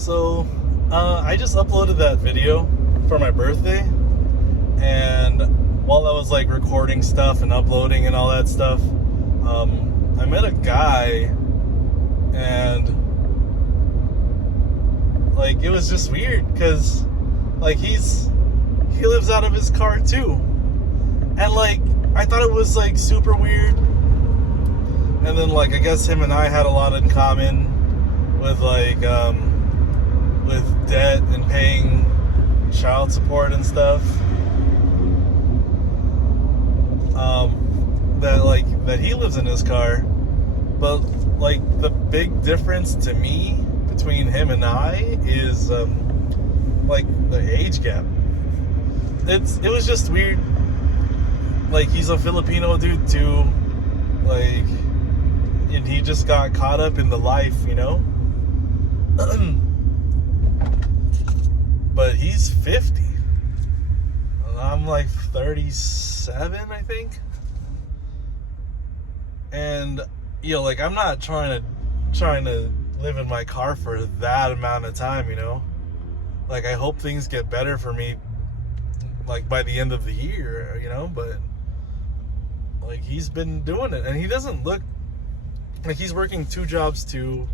So, I just uploaded that video for my birthday, and while I was like recording stuff and uploading and all that stuff, I met a guy, and like it was just weird because like he lives out of his car too, and like I thought it was like super weird, and then like I guess him and I had a lot in common with like with debt and paying child support and stuff. That he lives in his car, but like the big difference to me between him and I is like the age gap. It was just weird. Like he's a Filipino dude too, like, and he just got caught up in the life, you know. But he's 50. I'm like 37, I think. And you know, like I'm not trying to live in my car for that amount of time, you know. Like I hope things get better for me like by the end of the year, you know, but like he's been doing it and he doesn't look like he's working 2 jobs too.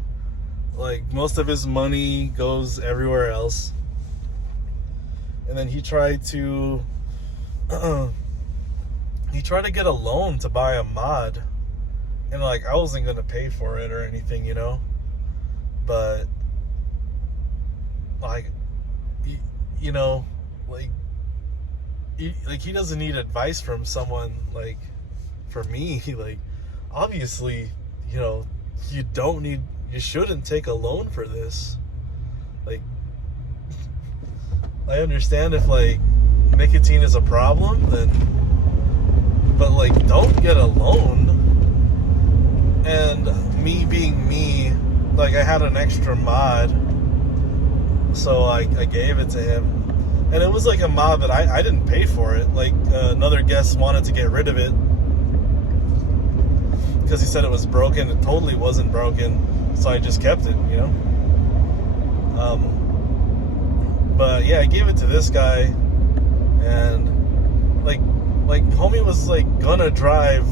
Like most of his money goes everywhere else. And then he tried to get a loan to buy a mod, and like I wasn't gonna pay for it or anything, you know, but like you know, like he doesn't need advice from someone like for me. Like obviously, you know, you shouldn't take a loan for this. Like I understand if like nicotine is a problem, then, but like don't get a loan. And me being me, like I had an extra mod, so I gave it to him, and it was like a mod that I didn't pay for it. Like another guest wanted to get rid of it because he said it was broken. It totally wasn't broken, so I just kept it, you know. But yeah, I gave it to this guy, and like homie was like gonna drive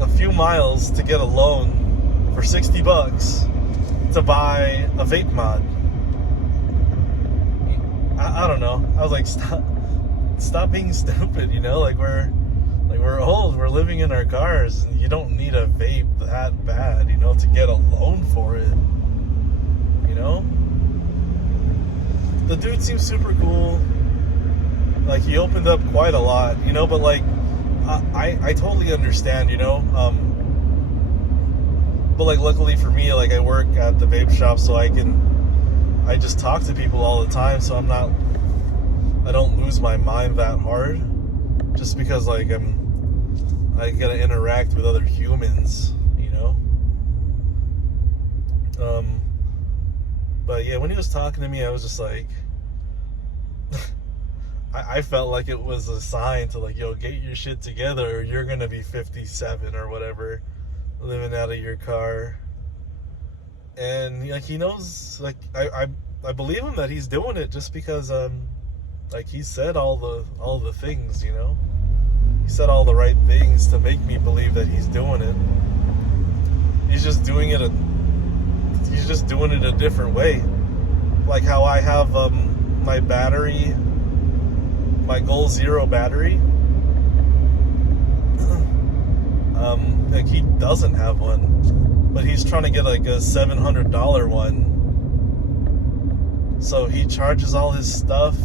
a few miles to get a loan for $60 to buy a vape mod. I don't know. I was like, stop being stupid, you know. Like we're old. We're living in our cars. And you don't need a vape that bad, you know, to get a loan for it. You know. The dude seems super cool. Like he opened up quite a lot, you know. But like, I totally understand, you know. But like, luckily for me, like I work at the vape shop, so I just talk to people all the time, so I don't lose my mind that hard, just because like I gotta interact with other humans, you know. But yeah, when he was talking to me, I was just like, I felt like it was a sign to like, yo, get your shit together, or you're gonna be 57 or whatever, living out of your car. And like he knows, like I believe him that he's doing it, just because like he said all the things, you know. He said all the right things to make me believe that he's doing it. He's just doing it a different way. Like how I have my battery, my Goal Zero battery. Like he doesn't have one, but he's trying to get like a $700 one. So he charges all his stuff.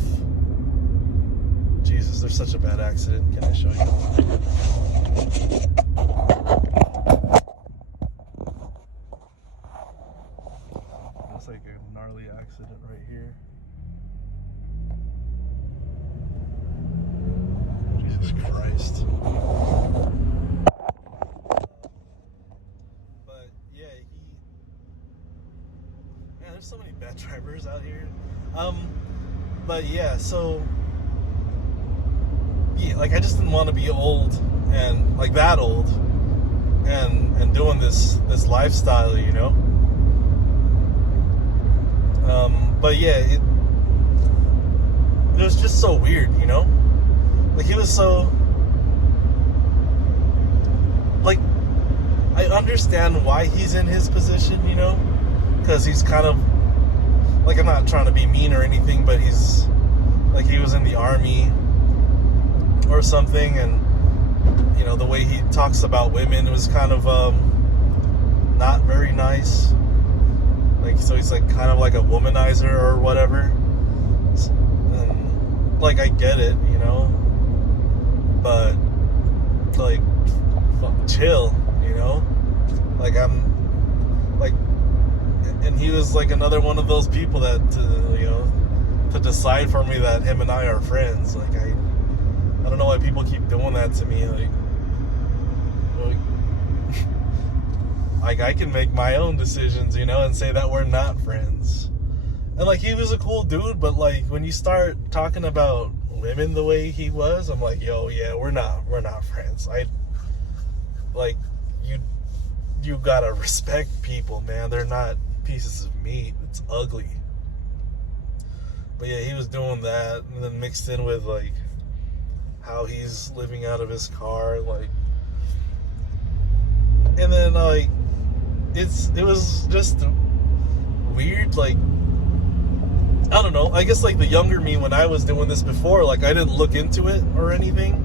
Jesus, there's such a bad accident. Can I show you? That's like a gnarly accident right here. Jesus Christ. But yeah, there's so many bad drivers out here. But yeah, so yeah, like I just didn't want to be old, and like that old, and doing this lifestyle, you know. But yeah, it was just so weird, you know? Like, he was so... Like, I understand why he's in his position, you know? Because he's kind of... Like, I'm not trying to be mean or anything, but he's... Like, he was in the army or something, and, you know, the way he talks about women was kind of, not very nice. Like, so he's, like, kind of like a womanizer or whatever. And, like, I get it, you know? But, like, chill, you know? Like, I'm, like, and he was, like, another one of those people that, you know, to decide for me that him and I are friends. Like, I don't know why people keep doing that to me. Like I can make my own decisions, you know, and say that we're not friends. And, like, he was a cool dude, but, like, when you start talking about women the way he was, I'm like, yo, yeah, we're not friends. Like, you gotta respect people, man. They're not pieces of meat. It's ugly. But yeah, he was doing that, and then mixed in with, like, how he's living out of his car, like, and then, like, it was just weird. Like, I don't know, I guess, like, the younger me, when I was doing this before, like, I didn't look into it or anything,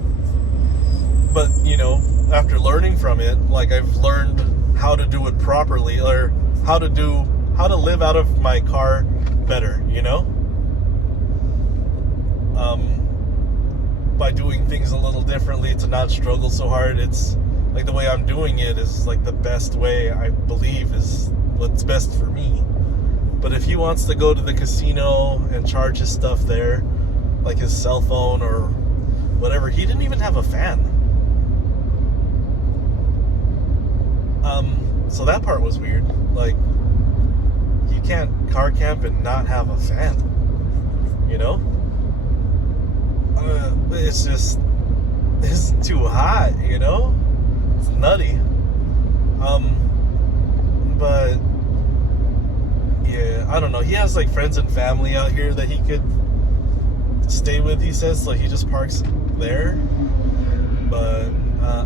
but, you know, after learning from it, like, I've learned how to do it properly, or how to live out of my car better, you know? By doing things a little differently, to not struggle so hard. It's like, the way I'm doing it is, like, the best way, I believe, is what's best for me. But if he wants to go to the casino and charge his stuff there, like his cell phone or whatever, he didn't even have a fan. So that part was weird. Like, you can't car camp and not have a fan, you know? It's too hot, you know? It's nutty. But yeah, I don't know. He has, like, friends and family out here that he could stay with, he says, like, he just parks there. But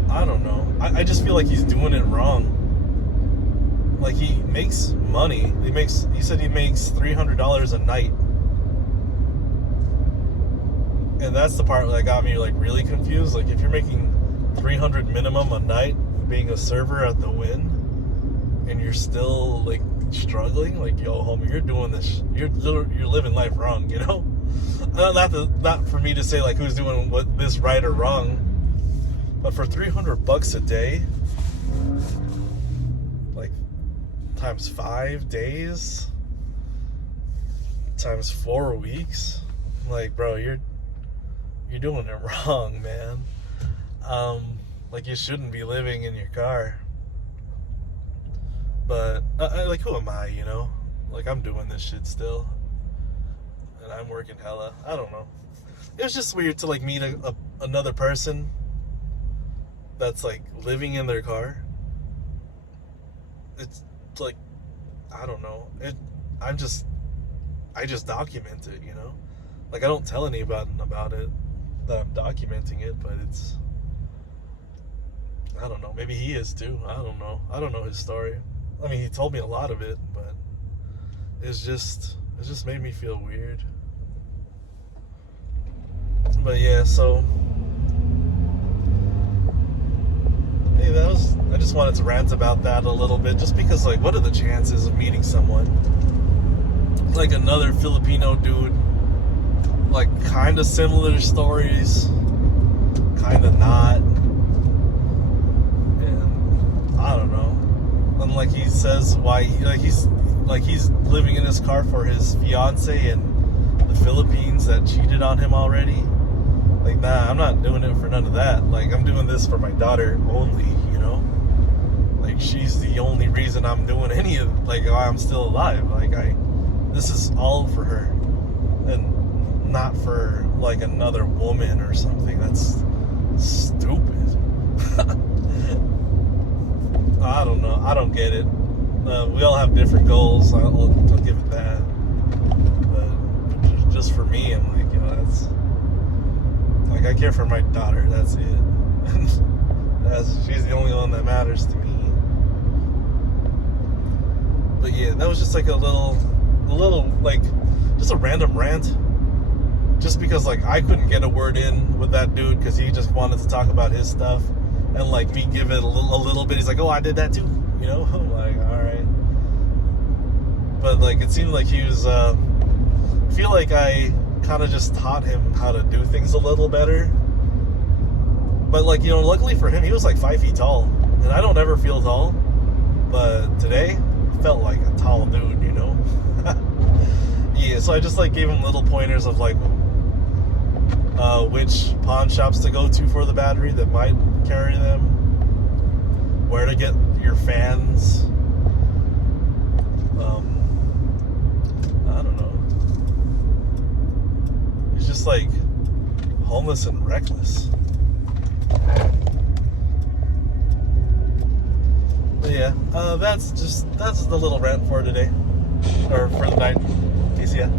I don't know. I just feel like he's doing it wrong. Like, he makes money. He said he makes $300 a night. And that's the part that got me, like, really confused. Like, if you're making $300 minimum a night being a server at the Wynn, and you're still, like, struggling, like, yo, homie, you're doing this, you're living life wrong, you know? Not for me to say, like, who's doing this right or wrong, but for $300 a day, like, times 5 days, times 4 weeks, like, bro, you're doing it wrong, man. Like, you shouldn't be living in your car. But, like, who am I, you know? Like, I'm doing this shit still. And I'm working hella. I don't know. It was just weird to, like, meet another person that's, like, living in their car. It's, like, I don't know. I just document it, you know? Like, I don't tell anybody about it, that I'm documenting it, but it's... I don't know. Maybe he is too. I don't know. I don't know his story. I mean, he told me a lot of it, but it just made me feel weird. But yeah, so hey, I just wanted to rant about that a little bit, just because, like, what are the chances of meeting someone like another Filipino dude, like, kind of similar stories, kind of not. I don't know. And, like, he says why, he's living in his car for his fiance in the Philippines that cheated on him already. Like, nah, I'm not doing it for none of that. Like, I'm doing this for my daughter only, you know? Like, she's the only reason I'm doing any of, like, why I'm still alive. Like, this is all for her. And not for, like, another woman or something. That's stupid. I don't know. I don't get it. We all have different goals. I'll give it that. I care for my daughter. That's it. She's the only one that matters to me. But yeah, that was just like a little like just a random rant. Just because like I couldn't get a word in with that dude because he just wanted to talk about his stuff, and like me give it a little bit. He's like, "Oh, I did that too," you know. I'm like, all right. But like it seemed like he was. I feel like I kind of just taught him how to do things a little better. But like, you know, luckily for him, he was like 5 feet tall, and I don't ever feel tall. But today, I felt like a tall dude, you know. Yeah, so I just like gave him little pointers of like which pawn shops to go to for the battery that might carry them, where to get your fans. I don't know. He's just like homeless and reckless. But yeah, that's the little rant for today, or for the night. Peace, yeah.